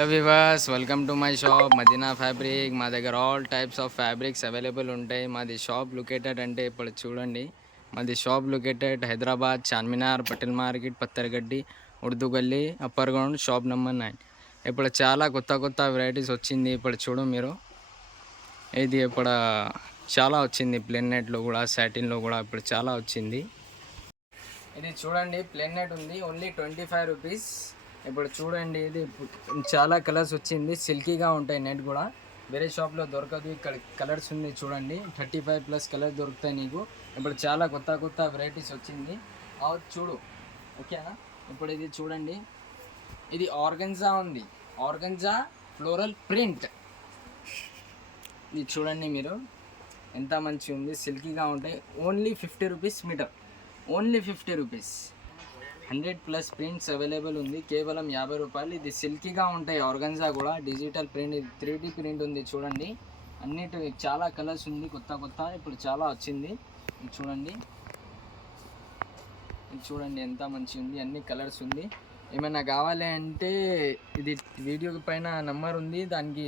Hello viewers, welcome to my shop Madina fabric. మా దగ్గర all types of fabrics available ఉంటాయి. మాది షాప్ లొకేటెడ్ అంటే ఇప్పుడు చూడండి, మాది shop located Hyderabad Charminar, Patel market, Pathargatti, Urdu Gali, upper ground, shop number 9. ఇప్పుడు చాలా కొత్త కొత్త వెరైటీస్ వచ్చింది. ఇప్పుడు చూడు మీరు, ఇది ఇప్పుడు చాలా వచ్చింది. ప్లేన్ నెట్లో కూడా, సాటిన్లో కూడా ఇప్పుడు చాలా వచ్చింది. ఇది చూడండి, ప్లేన్ నెట్ ఉంది, ఓన్లీ 25 రూపీస్. ఇప్పుడు చూడండి, ఇది చాలా కలర్స్ వచ్చింది. సిల్కీగా ఉంటాయి నెట్ కూడా, వేరే షాప్లో దొరకదు. ఇక్కడ కలర్స్ ఉంది చూడండి, 35+ కలర్స్ దొరుకుతాయి నీకు. ఇప్పుడు చాలా కొత్త కొత్త వెరైటీస్ వచ్చింది. చూడు, ఓకేనా? ఇప్పుడు ఇది చూడండి, ఇది ఆర్గన్జా ఉంది, ఆర్గన్జా ఫ్లోరల్ ప్రింట్. ఇది చూడండి మీరు, ఎంత మంచిగా ఉంది, సిల్కీగా ఉంటాయి. Only 50 rupees metre, only 50 rupees. 100+ prints available ఉంది, కేవలం 50 రూపాయలు. ఇది సిల్కీగా ఉంటాయి, ఆర్గన్జా కూడా. డిజిటల్ ప్రింట్, ఇది 3D ప్రింట్ ఉంది చూడండి. అన్నిటి చాలా కలర్స్ ఉంది, కొత్త కొత్త ఇప్పుడు చాలా వచ్చింది. ఇది చూడండి, ఇది చూడండి ఎంత మంచిగా ఉంది, అన్ని కలర్స్ ఉంది. ఏమైనా కావాలి అంటే ఇది వీడియో పైన నెంబర్ ఉంది, దానికి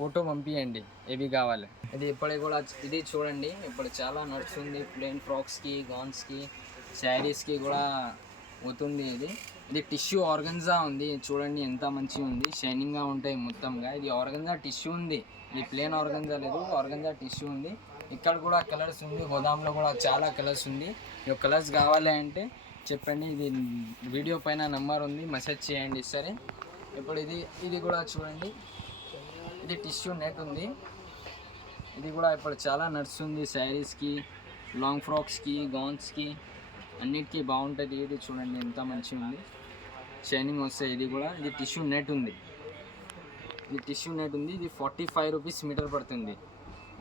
ఫోటో పంపించండి ఏవి కావాలి. ఇది ఇప్పటికి కూడా, ఇది చూడండి ఇప్పుడు చాలా నడుస్తుంది. ప్లెయిన్ ఫ్రాక్స్కి, గౌన్స్కి, శారీస్కి కూడా పోతుంది. ఇది టిష్యూ ఆర్గన్జా ఉంది చూడండి, ఎంత మంచిగా ఉంది, షైనింగ్గా ఉంటాయి మొత్తంగా. ఇది ఆర్గన్జా టిష్యూ ఉంది, ఇది ప్లేన్ ఆర్గన్జా లేదు, ఆర్గన్జా టిష్యూ ఉంది. ఇక్కడ కూడా కలర్స్ ఉంది, గోదాంలో కూడా చాలా కలర్స్ ఉంది. ఈ కలర్స్ కావాలి అంటే చెప్పండి, ఇది వీడియో పైన నెంబర్ ఉంది, మెసేజ్ చేయండి సరే. ఇప్పుడు ఇది కూడా చూడండి, ఇది టిష్యూ నెట్ ఉంది. ఇది కూడా ఇప్పుడు చాలా నడుస్తుంది, శారీస్కి, లాంగ్ ఫ్రాక్స్కి, గౌన్స్కి అన్నిటికీ బాగుంటుంది. ఇది చూడండి ఎంత మంచిగా ఉంది, షైనింగ్ వస్తాయి. ఇది కూడా, ఇది టిష్యూ నెట్ ఉంది, ఇది టిష్యూ నెట్ ఉంది. ఇది 45 రూపీస్ మీటర్ పడుతుంది,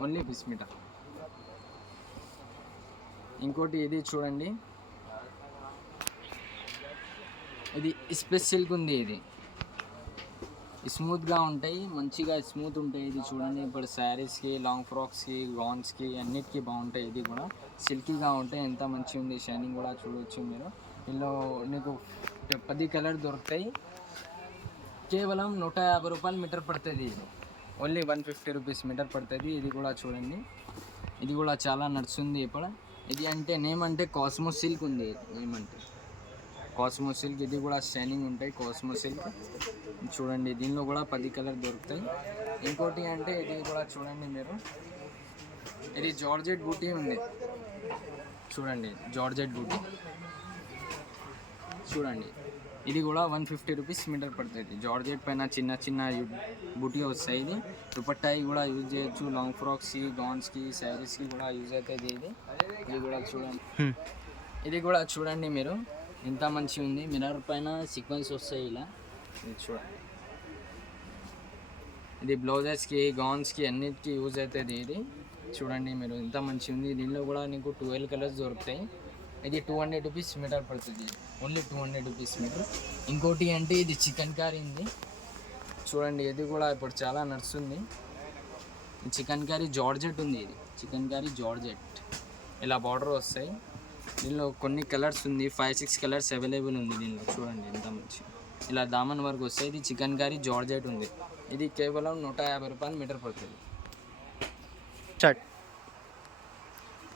ఓన్లీ పీస్ మీటర్. ఇంకోటి ఇది చూడండి, ఇది స్పెస్ సిల్క్ ఉంది. ఇది స్మూత్గా ఉంటాయి, మంచిగా స్మూత్ ఉంటాయి. ఇది చూడండి, ఇప్పుడు శారీస్కి, లాంగ్ ఫ్రాక్స్కి, గౌన్స్కి అన్నిటికీ బాగుంటాయి. ఇది కూడా సిల్కీగా ఉంటాయి, ఎంత మంచిగా ఉంది, షైనింగ్ కూడా చూడవచ్చు మీరు. ఇందులో నీకు 10 కలర్ దొరుకుతాయి, కేవలం 150 రూపాయలు మీటర్ పడుతుంది. ఇది ఓన్లీ 150 రూపీస్ మీటర్ పడుతుంది. ఇది కూడా చూడండి, ఇది కూడా చాలా నడుస్తుంది ఇప్పుడు. ఇది అంటే నేమ్ అంటే కాస్మో సిల్క్ ఉంది, నేమ్ అంటే కాస్మో సిల్క్. ఇది కూడా షైనింగ్ ఉంటాయి, కాస్మో సిల్క్ చూడండి. దీనిలో కూడా 10 కలర్ దొరుకుతాయి. ఇంకోటి అంటే ఇది కూడా చూడండి మీరు, ఇది జార్జెట్ బూటీ ఉంది చూడండి, జార్జెట్ బూటీ చూడండి. ఇది కూడా 150 రూపీస్ మీటర్ పడుతుంది. జార్జెట్ పైన చిన్న చిన్న బూటీ వస్తాయి. ఇది దుపట్టాయి కూడా యూజ్ చేయొచ్చు, లాంగ్ ఫ్రాక్స్కి, గౌన్స్కి, శారీస్కి కూడా యూజ్ అవుతుంది. ఇది కూడా చూడండి, ఇది కూడా చూడండి మీరు, ఎంత మంచిగా ఉంది. మిర్రర్ పైన సీక్వెన్స్ వస్తాయి ఇలా, ఇది చూడండి. ఇది బ్లౌజెస్కి, గౌన్స్కి అన్నిటికీ యూజ్ అవుతుంది. ఇది చూడండి మీరు, ఎంత మంచిగా ఉంది. దీనిలో కూడా నీకు 12 కలర్స్ దొరుకుతాయి. ఇది 200 రూపీస్ మీటర్ పడుతుంది, ఓన్లీ 200 రూపీస్ మీటర్. ఇంకోటి అంటే ఇది చికెన్ కర్రీ ఉంది చూడండి, ఇది కూడా ఇప్పుడు చాలా నడుస్తుంది. చికెన్ కర్రీ జార్జెట్ ఉంది, ఇది చికెన్ కర్రీ జార్జెట్, ఇలా బార్డర్ వస్తాయి. దీనిలో కొన్ని కలర్స్ ఉంది, 5-6 కలర్స్ అవైలబుల్ ఉంది దీనిలో. చూడండి ఎంత మంచి, ఇలా దామన్ వర్క్ వస్తాయి. ఇది చికెన్ కర్రీ జార్జెట్ ఉంది. ఇది కేవలం 150 రూపాయలు మీటర్ పడుతుంది.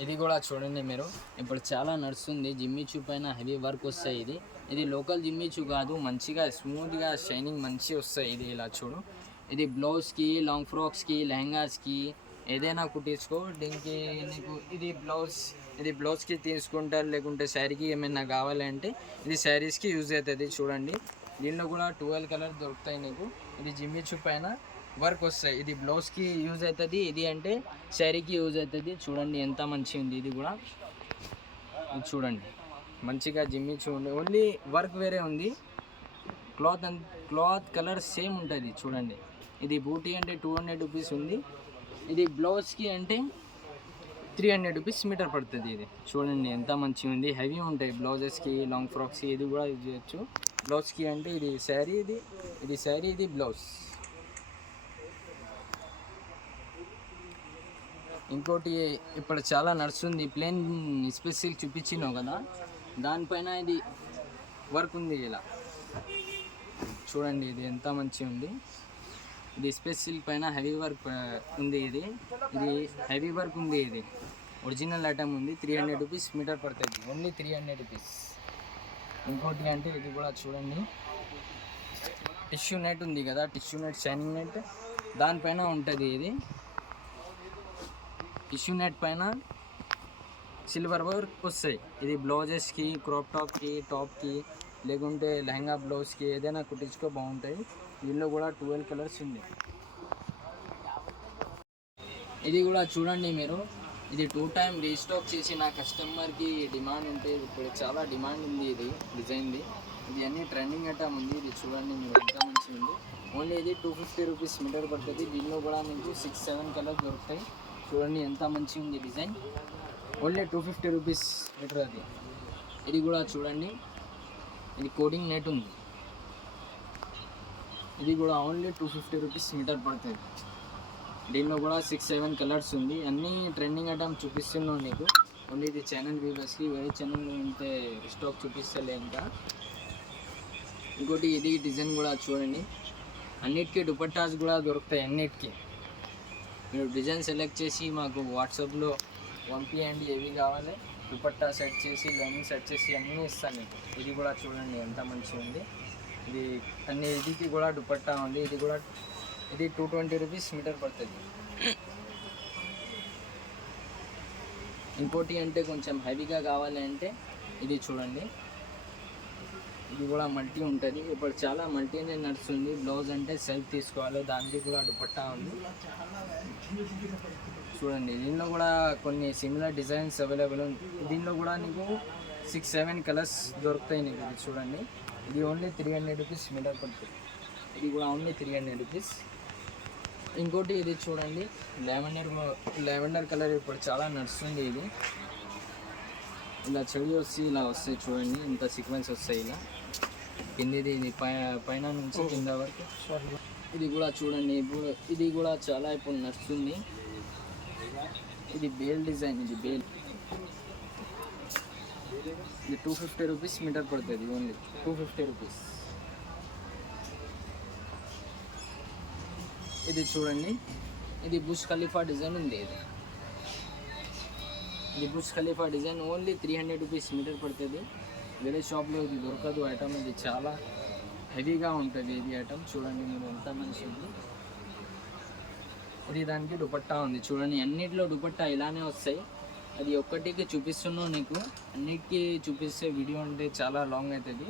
ఇది కూడా చూడండి మీరు, ఇప్పుడు చాలా నడుస్తుంది. జిమ్మిచూ పైన హెవీ వర్క్ వస్తాయి. ఇది లోకల్ జిమ్మిచూ కాదు, మంచిగా స్మూత్గా షైనింగ్ మంచిగా వస్తాయి. ఇది ఇలా చూడు, ఇది బ్లౌజ్కి, లాంగ్ ఫ్రాక్స్కి, లెహంగాస్కి ఏదైనా కుట్టించుకో. దీనికి నీకు ఇది బ్లౌజ్కి తీసుకుంటారు, లేకుంటే శారీకి ఏమైనా కావాలంటే ఇది శారీస్కి యూజ్ అవుతుంది. చూడండి, దీనిలో కూడా 12 కలర్ దొరుకుతాయి నీకు. ఇది జిమ్మిచూ పైన వర్క్ వస్తాయి. ఇది బ్లౌజ్కి యూజ్ అవుతుంది, ఇది అంటే శారీకి యూజ్ అవుతుంది. చూడండి ఎంత మంచిగా ఉంది. ఇది కూడా చూడండి, మంచిగా జిమ్మిచూ ఉంది, ఓన్లీ వర్క్ వేరే ఉంది, క్లాత్ కలర్ సేమ్ ఉంటుంది. చూడండి, ఇది బూటీ అంటే 200 రూపీస్ ఉంది. ఇది బ్లౌజ్కి అంటే 300 రూపీస్ మీటర్ పడుతుంది. ఇది చూడండి ఎంత మంచిగా ఉంది, హెవీ ఉంటాయి బ్లౌజెస్కి, లాంగ్ ఫ్రాక్స్కి. ఇది కూడా యూజ్ చేయొచ్చు. బ్లౌజ్కి అంటే ఇది శారీ, ఇది శారీ, ఇది బ్లౌజ్. ఇంకోటి ఇప్పుడు చాలా నడుస్తుంది, ప్లేన్ స్పెషల్ చూపించినావు కదా, దానిపైన ఇది వర్క్ ఉంది ఇలా చూడండి ఇది ఎంత మంచిగా ఉంది. ఇది స్పెషల్ పైన హెవీ వర్క్ ఉంది. ఇది హెవీ వర్క్ ఉంది. ఇది ఒరిజినల్ ఐటమ్ ఉంది. 300 రూపీస్ మీటర్ పడుతుంది, ఓన్లీ 300 రూపీస్. ఇంకోటి అంటే ఇది కూడా చూడండి, టిష్యూ నెట్ ఉంది కదా, టిష్యూ నెట్ షైనింగ్ నెట్ దానిపైన ఉంటుంది. ఇది టిష్యూ నెట్ పైన సిల్వర్ వర్క్ వస్తాయి. ఇది బ్లౌజెస్కి, క్రాప్ టాప్కి, టాప్కి, లేకుంటే లెహంగా బ్లౌజ్కి ఏదైనా కుట్టించుకో బాగుంటాయి. దీనిలో కూడా 12 కలర్స్ ఉంది. ఇది కూడా చూడండి మీరు, ఇది 2 టైమ్ రీస్టాక్ చేసి నా కస్టమర్కి డిమాండ్ ఉంటే ఇప్పుడు చాలా డిమాండ్ ఉంది. ఇది డిజైన్ది, ఇది అన్ని ట్రెండింగ్ ఐటమ్ ఉంది. ఇది చూడండి మీరు ఎంత మంచిగా ఉంది. ఓన్లీ ఇది 250 రూపీస్ మీటర్ పడుతుంది. దీనిలో కూడా మీకు 6-7 కలర్స్ దొరుకుతాయి. చూడండి ఎంత మంచిగా ఉంది డిజైన్. ఓన్లీ 250 రూపీస్ మీటర్ అది. ఇది కూడా చూడండి, ఇది కోడింగ్ నెట్ ఉంది. ఇది కూడా ఓన్లీ 250 రూపీస్ మీటర్ పడుతుంది. దీనిలో కూడా 6-7 కలర్స్ ఉంది. అన్నీ ట్రెండింగ్ ఐటమ్ చూపిస్తున్నాం మీకు. ఓన్లీ ఇది ఛానల్ వ్యూవర్స్కి, వేరే ఛానల్ ఉంటే స్టాక్ చూపిస్తలే ఇంకా. ఇంకోటి ఇది డిజైన్ కూడా చూడండి, అన్నిటికీ దుపట్టాస్ కూడా దొరుకుతాయి. అన్నిటికీ మీరు డిజైన్ సెలెక్ట్ చేసి మాకు వాట్సాప్లో పంపించండి. ఏవి కావాలి దుపట్టా సెట్ చేసి, లైనింగ్ సెట్ చేసి అన్నీ ఇస్తాను మీకు. ఇది కూడా చూడండి ఎంత మంచిగా ఉంది. ఇది అన్ని ఇదికి కూడా దుపట్టా ఉంది. ఇది కూడా ఇది 220 రూపీస్ మీటర్ పడుతుంది. ఇంకోటి అంటే కొంచెం హెవీగా కావాలి అంటే ఇది చూడండి, ఇది కూడా మల్టీ ఉంటుంది. ఇప్పుడు చాలా మల్టీనే నడుస్తుంది. బ్లౌజ్ అంటే సెల్ఫ్ తీసుకోవాలి, దానికి కూడా దుపట్టా ఉంది. చూడండి దీనిలో కూడా కొన్ని సిమిలర్ డిజైన్స్ అవైలబుల్ ఉంది. దీనిలో కూడా నీకు 6-7 కలర్స్ దొరుకుతాయి నీకు. ఇది చూడండి, ఇది ఓన్లీ 300 రూపీస్ మీటర్ పడుతుంది. ఇది కూడా ఓన్లీ 300 రూపీస్. ఇంకోటి ఇది చూడండి, లెవెండర్ కలర్ ఇప్పుడు చాలా నడుస్తుంది. ఇది ఇలా చెవి వచ్చి ఇలా వస్తాయి చూడండి, ఇంత సీక్వెన్స్ వస్తాయి ఇలా కిందిది. ఇది పైన నుంచి కింద వరకు. ఇది కూడా చూడండి, ఇది కూడా చాలా ఇప్పుడు నడుస్తుంది. ఇది బేల్ డిజైన్. ఇది బేల్, ఇది 250 రూపీస్ మీటర్ పడుతుంది. Only 250 rupees. ఇది చూడండి, ఇది బుష్ ఖలీఫా డిజైన్ ఉంది. ఇది బుష్ ఖలీఫా డిజైన్ ఓన్లీ 300 రూపీస్ మీటర్ పడుతుంది. వేరే షాప్లో ఇది దొరకదు ఐటమ్. ఇది చాలా హెవీగా ఉంటుంది ఇది ఐటమ్. చూడండి మీరు ఎంత మంచిగా ఉంది. ఇది దానికి దుపట్టా ఉంది. చూడండి అన్నిటిలో దుపట్టా ఇలానే వస్తాయి. అది ఒక్కటికి చూపిస్తున్నావు నీకు, అన్నిటికీ చూపిస్తే వీడియో అంటే చాలా లాంగ్ అవుతుంది.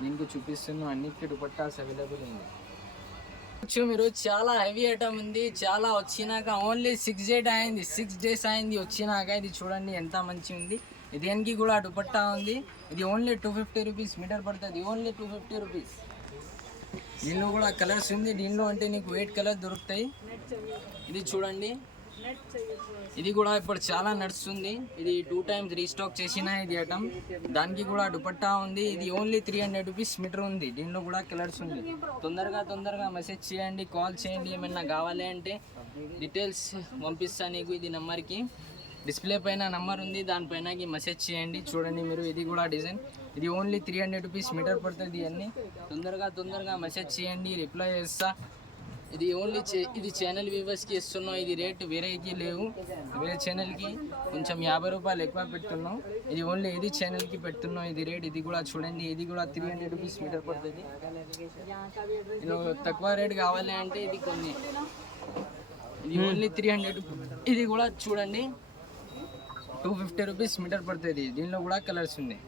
దీనికి చూపిస్తున్నావు, అన్నిటికీ దుపట్టాస్ అవైలబుల్ ఉంది. మీరు చాలా హెవీ ఐటమ్ ఉంది. చాలా వచ్చినాక ఓన్లీ 6 డేస్ అయింది వచ్చినాక. ఇది చూడండి ఎంత మంచిగా ఉంది. దేనికి కూడా దుపట్టా ఉంది. ఇది ఓన్లీ 250 రూపీస్ మీటర్ పడుతుంది. Only 250 rupees. దీనిలో కూడా కలర్స్ ఉంది. దీనిలో అంటే నీకు 8 కలర్స్ దొరుకుతాయి. ఇది చూడండి, ఇది కూడా ఇప్పుడు చాలా నడుస్తుంది. ఇది 2 టైమ్స్ రీస్టాక్ చేసిన ఇది ఐటమ్. దానికి కూడా దుపట్టా ఉంది. ఇది ఓన్లీ 300 రూపీస్ మీటర్ ఉంది. దీనిలో కూడా కలర్స్ ఉంది. తొందరగా మెసేజ్ చేయండి, కాల్ చేయండి. ఏమైనా కావాలి అంటే డీటెయిల్స్ పంపిస్తాను నీకు. ఇది నెంబర్కి డిస్ప్లే పైన నెంబర్ ఉంది, దానిపైనకి మెసేజ్ చేయండి. చూడండి మీరు, ఇది కూడా డిజైన్. ఇది ఓన్లీ 300 రూపీస్ మీటర్ పడుతుంది. అన్నీ తొందరగా మెసేజ్ చేయండి, రిప్లై చేస్తా. ఇది ఓన్లీ ఇది ఛానల్ వ్యూవర్స్కి ఇస్తున్నాం. ఇది రేట్ వేరేకి లేవు. వేరే ఛానల్కి కొంచెం 50 రూపాయలు ఎక్కువ పెడుతున్నాం. ఇది ఓన్లీ ఇది ఛానల్కి పెడుతున్నాం ఇది రేట్. ఇది కూడా చూడండి, ఇది కూడా 300 రూపీస్ మీటర్ పడుతుంది. నేను తక్కువ రేట్ కావాలి అంటే ఇది కొన్ని, ఇది ఓన్లీ 300. ఇది కూడా చూడండి 250 రూపీస్ మీటర్ పడుతుంది. దీనిలో కూడా కలర్స్ ఉన్నాయి.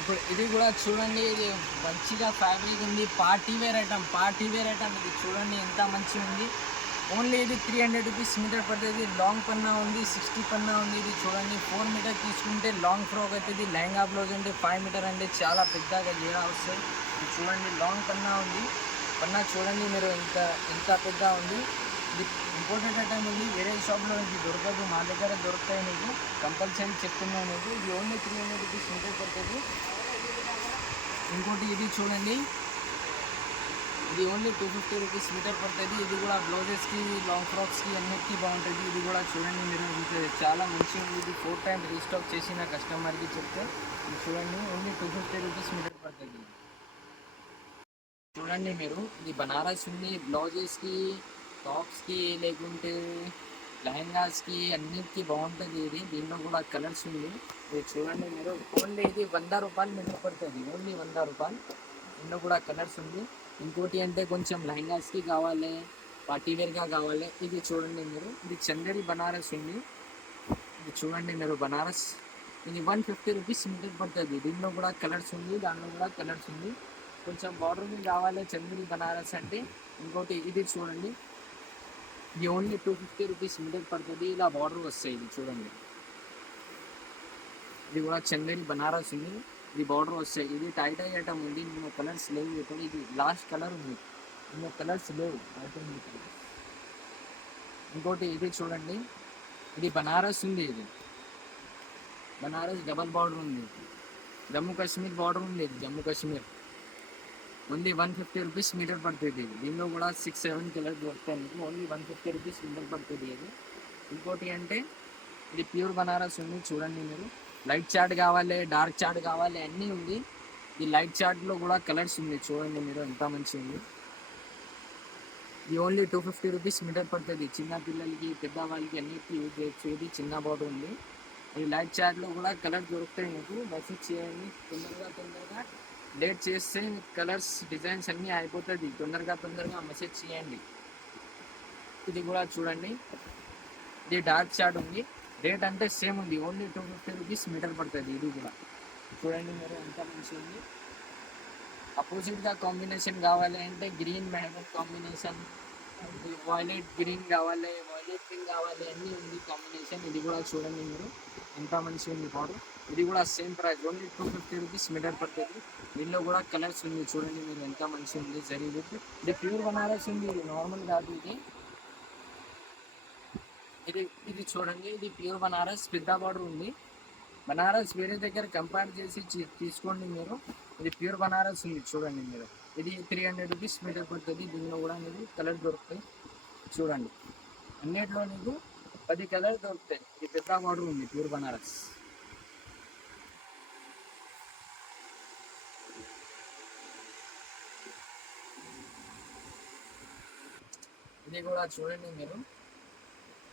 ఇప్పుడు ఇది కూడా చూడండి, ఇది మంచిగా ఫ్యాబ్రిక్ ఉంది. Party wear item. ఇది చూడండి ఎంత మంచిగా ఉంది. ఓన్లీ ఇది 300 రూపీస్ మీటర్ పడుతుంది. లాంగ్ పన్నా ఉంది, 60 పన్నా ఉంది. ఇది చూడండి 4 మీటర్ తీసుకుంటే లాంగ్ ఫ్రాక్ అవుతుంది. లెహంగా బ్లౌజ్ అంటే 5 మీటర్ అంటే చాలా పెద్దగా గేరా వస్తుంది. ఇది చూడండి లాంగ్ పన్నా ఉంది. పన్నా చూడండి మీరు ఎంత పెద్ద ఉంది. ఇది ఇంపార్టెంట్ ఐటమ్ ఉంది. వేరే షాప్లో ఇది దొరకదు, మా దగ్గర దొరుకుతాయి. నీకు కంపల్సరీ చెప్తున్నాను నీకు. ఇది ఓన్లీ 300 రూపీస్ మీటర్ పడుతుంది. ఇంకోటి ఇది చూడండి, ఇది ఓన్లీ 250 రూపీస్ మీటర్ పడుతుంది. ఇది కూడా బ్లౌజెస్కి, లాంగ్ ఫ్రాక్స్కి అన్నిటికీ బాగుంటుంది. ఇది కూడా చూడండి మీరు, ఇది చాలా మంచిగా ఉంది. ఇది 4 టైమ్స్ రీస్టాక్ చేసిన కస్టమర్కి చెప్తే ఇది చూడండి ఓన్లీ 250 రూపీస్ మీటర్ పడుతుంది. చూడండి మీరు, ఇది బనారస్ ఉంది. బ్లౌజెస్కి, టాప్స్కి, లేకుంటే లెహంగాస్కి అన్నిటికీ బాగుంటుంది ఇది. దీనిలో కూడా కలర్స్ ఉంది. ఇది చూడండి మీరు, ఓన్లీ ఇది 100 రూపాయలు మీటర్ పడుతుంది. ఓన్లీ 100 రూపాయలు. దీనిలో కూడా కలర్స్ ఉంది. ఇంకోటి అంటే కొంచెం లెహంగాస్కి కావాలి, పార్టీవేర్గా కావాలి. ఇది చూడండి మీరు, ఇది చందేరి బనారస్ ఉంది. ఇది చూడండి మీరు, బనారస్ ఇది 150 రూపీస్ మీటర్ పడుతుంది. దీనిలో కూడా కలర్స్ ఉంది, దానిలో కూడా కలర్స్ ఉంది. కొంచెం బార్డర్ మీద కావాలి చందేరి బనారస్ అంటే. ఇంకోటి ఇది చూడండి, ఇది ఓన్లీ 250 రూపీస్ మీటర్ పడుతుంది. ఇలా బార్డర్ వస్తాయి. ఇది చూడండి, ఇది కూడా చందేరి బనారస్ ఉంది. ఇది బార్డర్ వస్తాయి. ఇది టైట్ ఐటమ్ ఉంది. ఇందులో కలర్స్ లేవు. ఇప్పుడు ఇది లాస్ట్ కలర్ ఉంది, ఇందులో కలర్స్ లేవు. ఇంకోటి ఇది చూడండి, ఇది బనారస్ ఉంది. ఇది బనారస్ డబల్ బార్డర్ ఉంది. జమ్మూ కాశ్మీర్ బార్డర్ ఉంది. ఇది Jammu Kashmir only 150 rupees metre పడుతుంది. ఇది దీనిలో కూడా 6-7 కలర్స్ దొరుకుతాయి మీకు. ఓన్లీ 150 రూపీస్ మీటర్ పడుతుంది ఇది. ఇంకోటి అంటే ఇది ప్యూర్ బనారస్ ఉంది. చూడండి మీరు, లైట్ చార్ట్ కావాలి, డార్క్ చార్ట్ కావాలి, అన్నీ ఉంది. ఈ లైట్ చార్ట్లో కూడా కలర్స్ ఉంది. చూడండి మీరు, ఎంత మంచిగా ఉంది. ఇది ఓన్లీ 250 రూపీస్ మీటర్ పడుతుంది. చిన్న పిల్లలకి, పెద్దవాళ్ళకి అన్నిటికీ యూజ్ చేయొచ్చు. ఇది చిన్న బార్డర్ ఉంది. ఈ లైట్ చార్ట్లో కూడా కలర్స్ దొరుకుతాయి మీకు. మెసేజ్ చేయండి తొందరగా. లేట్ చేస్తే కలర్స్, డిజైన్స్ అన్నీ అయిపోతుంది. తొందరగా మెసేజ్ చేయండి. ఇది కూడా చూడండి, ఇది డార్క్ చార్ట్ ఉంది. రేట్ అంటే సేమ్ ఉంది. ఓన్లీ 250 రూపీస్ మీటర్ పడుతుంది. ఇది కూడా చూడండి మీరు, ఎంత మంచిగా ఉంది. అపోజిట్గా కాంబినేషన్ కావాలి అంటే green maroon combination, violet green కావాలి, వాయిలెట్ పింక్ కావాలి, అన్నీ ఉంది కాంబినేషన్. ఇది కూడా చూడండి మీరు, ఎంత మంచిగా ఉంది బార్డర్. ఇది కూడా same price, only 250 rupees metre పడుతుంది. దీనిలో కూడా కలర్స్ ఉంది. చూడండి మీరు, ఎంత మంచిగా ఉంది. జరీ విత్ ఇది ప్యూర్ బనారస్ ఉంది. ఇది నార్మల్ కాదు. ఇది చూడండి, ఇది ప్యూర్ బనారస్ పెద్ద బార్డర్ ఉంది. బనారస్ వేరే దగ్గర కంపేర్ చేసి తీసుకోండి మీరు. ఇది ప్యూర్ బనారస్ ఉంది. చూడండి మీరు, ఇది 300 రూపీస్ మీటర్ పడుతుంది. దీనిలో కూడా మీకు కలర్ దొరుకుతాయి. చూడండి, అన్నిట్లో మీకు 10 కలర్ దొరుకుతాయి. ఇది పెద్ద బార్డర్ ఉంది, ప్యూర్ బనారస్. ఇది కూడా చూడండి మీరు,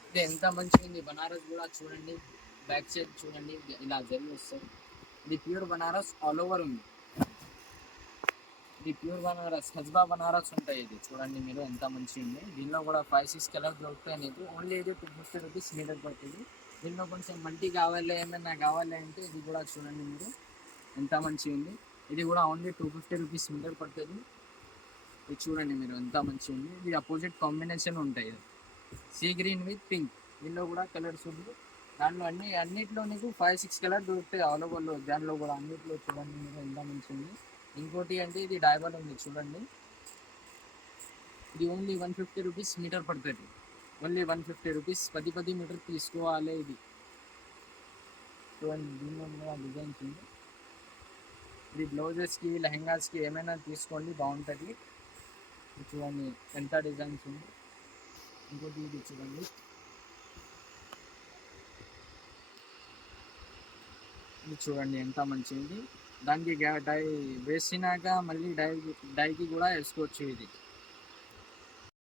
ఇది ఎంత మంచిగా ఉంది. బనారస్ కూడా చూడండి, బ్యాక్ సైడ్ చూడండి, ఇలా జరిగి వస్తుంది. ఇది ప్యూర్ బనారస్ ఆల్ ఓవర్ ఉంది. ఇది ప్యూర్ బనారస్, హజ్బా బనారస్ ఉంటాయి. ఇది చూడండి మీరు, ఎంత మంచిగా ఉంది. దీనిలో కూడా 5-6 కలర్స్ దొరుకుతాయి మీకు. ఓన్లీ ఇది 250 రూపీస్ మీటర్ పడుతుంది. దీనిలో కొంచెం మల్టీ కావాలి, ఏమైనా కావాలి అంటే ఇది కూడా చూడండి మీరు, ఎంత మంచిగా ఉంది. ఇది కూడా ఓన్లీ 250 రూపీస్ మీటర్ పడుతుంది. ఇది చూడండి మీరు, ఎంత మంచిగా ఉంది. ఇది అపోజిట్ కాంబినేషన్ ఉంటాయి. సీ గ్రీన్ విత్ పింక్, దీనిలో కూడా కలర్స్ ఉంది. దాంట్లో అన్నిట్లో నీకు 5-6 కలర్ దొరుకుతాయి ఆల్ ఓవర్లో. దానిలో కూడా అన్నిట్లో చూడండి మీరు, ఎంత మంచిగా ఉంది. ఇంకోటి అంటే ఇది డైబల్ ఉంది. చూడండి, ఇది ఓన్లీ 150 రూపీస్ మీటర్ పడుతుంది. ఓన్లీ 150 రూపీస్, 10 మీటర్ తీసుకోవాలి. ఇది చూడండి, దీనిలో కూడా డిజైన్స్ ఉంది. ఇది బ్లౌజెస్కి, లెహంగాస్కి ఏమైనా తీసుకోండి, బాగుంటుంది. చూడండి ఎంత డిజైన్స్ ఉంది. ఇంకోటి ఇది చూడండి, ఇది చూడండి ఎంత మంచిది. దానికి డై వేసినాక మళ్ళీ డైకి కూడా వేసుకోవచ్చు. ఇది